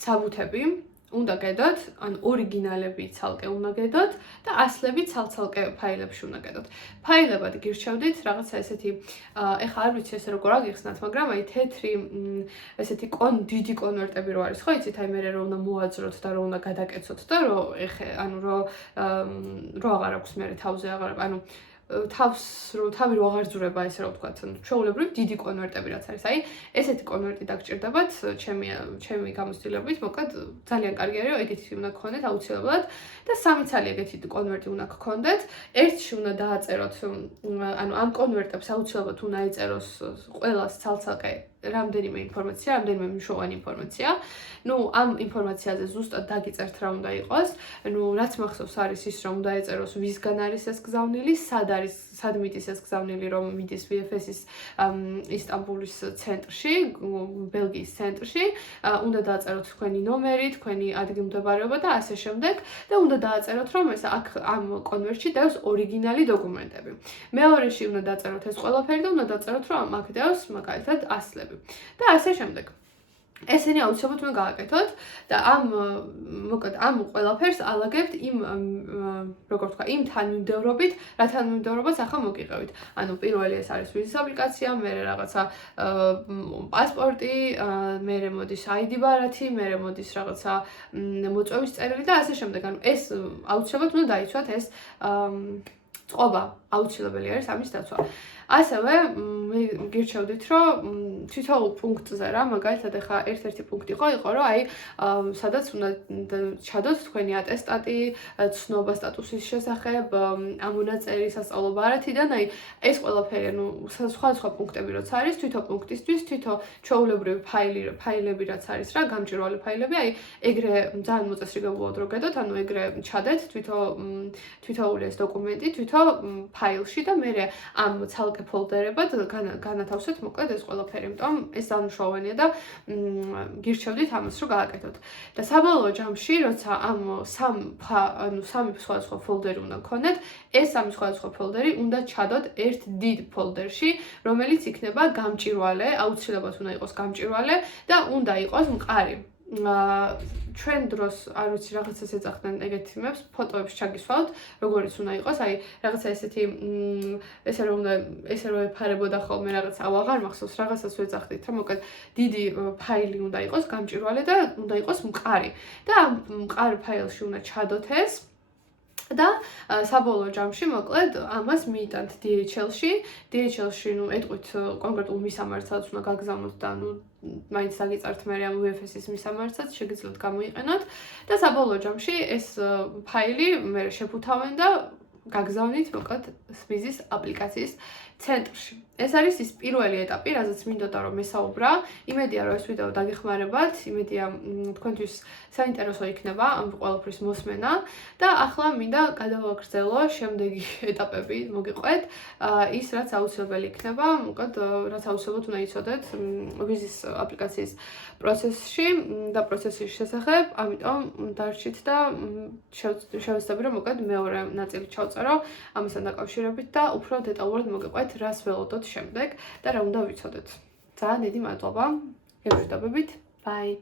საბუთები უნდა გედოთ, ან ორიგინალები ცალკე უნდა გედოთ და ასლები ცალ-ცალკე ფაილებში უნდა გედოთ. ფაილებად გირჩევდით რაღაცა ესეთი, ეხლა არ ვიცი ესე როგორ აგიხსნათ, მაგრამ აი თეთრი ესეთი დიდი კონვერტები რო არის, ხო იცით, აი მე რომ უნდა მოაძროთ და რომ უნდა გადაკეცოთ და რომ რო აღარ აქვს მე თავზე აღარ, ანუ თავი რო აღარ ძურება ესე რომ ვთქვათ, ჩვეულებრივ დიდი კონვერტები რაც არის. აი, ესეთი კონვერტი დაგჭირდებათ ჩემი გამოცდილებით, მოკლედ ძალიან კარგი არის, ეგეთი უნდა გქონდეთ აუცილებლად და 3 ცალი ეგეთი კონვერტი უნდა გქონდეთ. ერთში უნდა დააწეროთ, ანუ ამ კონვერტებს აუცილებლად უნდა ეწეროს ყველას ცალ-ცალკე რამდენიმე ინფორმაცია, რამდენიმე მნიშვნელოვანი ინფორმაცია. ნუ ამ ინფორმაციაზე ზუსტად დაგიწერთ რა უნდა იყოს. ნუ რაც მახსოვს არის ის რომ უნდა ეწეროს ვისგან არის ეს გზავნილი, სად მიდის ეს გზავნილი რომ მიდის VFS-ის ისტანბულის ცენტრში, ბელგიის ცენტრში, უნდა დააწეროთ თქვენი ნომერი, თქვენი ადგილმდებარეობა და ასე შემდეგ და უნდა დააწეროთ რომ ეს აქ ამ კონვერტში დევს ორიგინალი დოკუმენტები. მეორეში უნდა დააწეროთ ეს ყველაფერი და უნდა დააწეროთ რომ აქ დევს მაგალითად ასლები და ასე შემდეგ. ესენი აუცილებლად უნდა გააკეთოთ და ამ ყველაფერს ალაგებთ იმ როგორ ვთქვა, იმ თანმიმდევრობით, რა თანმიმდევრობაც ახლა მოგიყევით. ანუ პირველი ეს არის ვიზის აპლიკაცია, მერე რაღაცა პასპორტი, მერე მოდის ID ბარათი, მერე მოდის რაღაცა მოწვევის წერილი და ასე შემდეგ. ანუ ეს აუცილებლად უნდა დაიცვათ ეს წყობა აუცილებელი არის ამის დაცვა. ასევე მე გირჩევდით რომ თითოეულ პუნქტზე რა მაგალითად ახლა ერთ-ერთი პუნქტი იყო რომ აი სადაც უნდა ჩადოთ თქვენი ატესტატი, ცნობა სტატუსის შესახებ, ამონაწერი სასწავლო ბარათიდან, აი ეს ყველაფერი ანუ სხვა პუნქტები როცა არის თვითო პუნქტისთვის, თვითო ჩვეულებრივი ფაილები რაც არის რა, გამჭვირვალე ფაილები, აი ეგრე ძალიან მოწესრიგებულად რო გედოთ, ანუ ეგრე ჩადეთ თვითოული ეს დოკუმენტი, თვითო ფაილში და მე ამ ცალკე ფოლდერებად განათავსეთ მოკლედ ეს ყველაფერი, იმიტომ ეს დამუშავებელია და გირჩევდით ამას რომ გააკეთოთ. და საბოლოო ჯამში, როცა ამ სამი სხვადასხვა ფოლდერი უნდა გქონდეთ, ეს სამი სხვადასხვა ფოლდერი უნდა ჩადოთ ერთ დიდ ფოლდერში, რომელიც იქნება გამჭვირვალე, აუცილებლად უნდა იყოს გამჭვირვალე და უნდა იყოს მყარი. ჩვენ დროს არ ვიცი რაღაცას ეძახდნენ ეგეთი იმებს, ფოტოებს ჩაგისვავთ, როგორიც უნდა იყოს, აი რაღაცა ესეთი ესე რომ ეფარებოდა ხოლმე რაღაცა, აღარ მახსოვს რაღაცას ვეძახდით, რომ მოკლედ დიდი ფაილი უნდა იყოს გამჭვირვალე და უნდა იყოს მყარი. და ამ მყარ ფაილში უნდა ჩადოთ ეს და საბოლოო ჯამში მოკლედ ამას მიიტანთ DHL-ში. DHL-ში ნუ ეტყვით კონკრეტულ მისამართსაც უნდა გაგზავნოთ და ნუ მაინც დაგიწერთ მე ამ VFS-ის მისამართსაც შეგიძლიათ გამოიყენოთ და საბოლოო ჯამში ეს ფაილი მე შეფუთავენ და გაგზავნით მოკლედ ვიზის აპლიკაციის ცენტრში. ეს არის ის პირველი ეტაპი, რაზეც მინდოდა რომ მესაუბრა. იმედია რომ ეს ვიდეო დაგეხმარებათ, იმედია თქვენთვის საინტერესო იქნება ამ ყველაფრის მოსმენა და ახლა მინდა გადავაგრძელო შემდეგი ეტაპები მოგიყვეთ. ის რაც აუცილებელი იქნება, მოკლედ რაც აუცილებლად უნდა იცოდეთ ვიზის აპლიკაციის პროცესში და პროცესის შესახებ, ამიტომ დარჩით და შევეცდები რომ მოკლედ მეორე ნაწილი ჩავწერო ამასთან დაკავშირებით და უფრო დეტალურად მოგიყვეთ რას ველოდოთ შემდეგ და რა უნდა ვიცოდეთ. ძალიან დიდი მადლობა. გებრიდობებით. Bye.